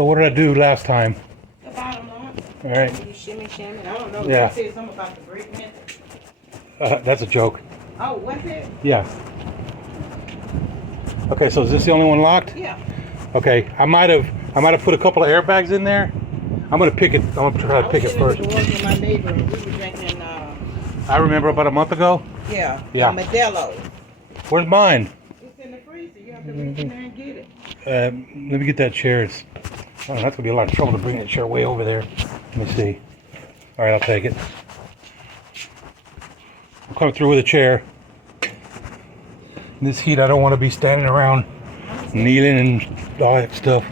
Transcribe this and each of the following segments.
So what did I do last time? The bottom one. All right. You shimmy. I don't know. Yeah. You said something about the brake method. That's a joke. Oh, was it? Yeah. Okay, so is this the only one locked? Yeah. Okay, I might have put a couple of airbags in there. I'm gonna pick it. I'm gonna try to pick it first. I was sitting with the ones with my neighbor, and we were drinking. I remember about a month ago. Yeah. Yeah. Modelo. Where's mine? It's in the freezer. You have to reach in there and get it. Let me get that chair. Oh, that's gonna be a lot of trouble to bring that chair way over there. Let me see. All right, I'll take it. I'll come through with a chair. In this heat, I don't want to be standing around kneeling and all that stuff.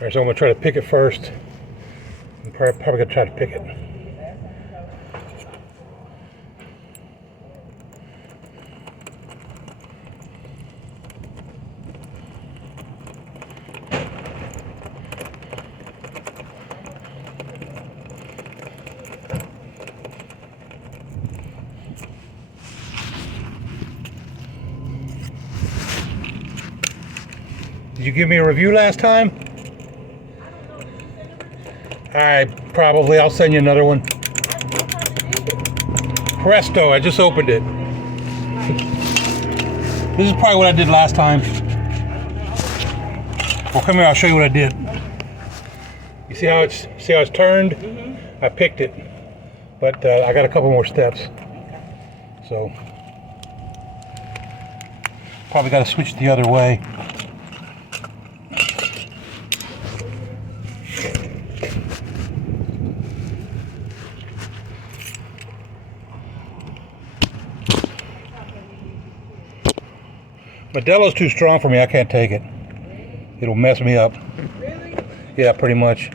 All right, so I'm gonna try to pick it first. I'm probably gonna try to pick it. Did you give me a review last time? Probably. I'll send you another one. Presto, I just opened it. This is probably what I did last time. Well, come here, I'll show you what I did. You see how it's turned? Mm-hmm. I picked it, but I got a couple more steps. So probably got to switch the other way. Modelo's too strong for me. I can't take it. It'll mess me up. Really? Yeah, pretty much.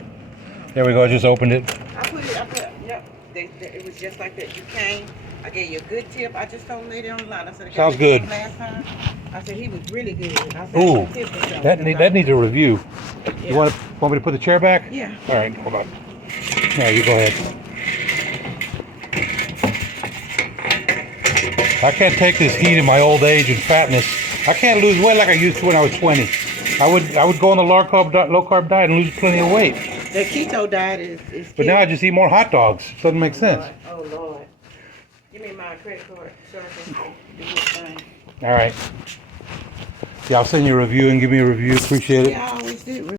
There we go. I just opened it. Yep. It was just like that. You came. I gave you a good tip. I just told the lady on the line. I said, Sounds good. Last time. I said, he was really good. I said, Ooh, tip or something. that needs a review. Yeah. You want me to put the chair back? Yeah. All right, hold on. Yeah, you go ahead. I can't take this heat in my old age and fatness. I can't lose weight like I used to when I was 20. I would go on the low carb diet and lose plenty of weight. The keto diet is But now I just eat more hot dogs. Doesn't make sense. Oh Lord. Give me my credit card so I can do this thing. All right. Yeah, I'll send you a review and give me a review. Appreciate it. Yeah, I always do.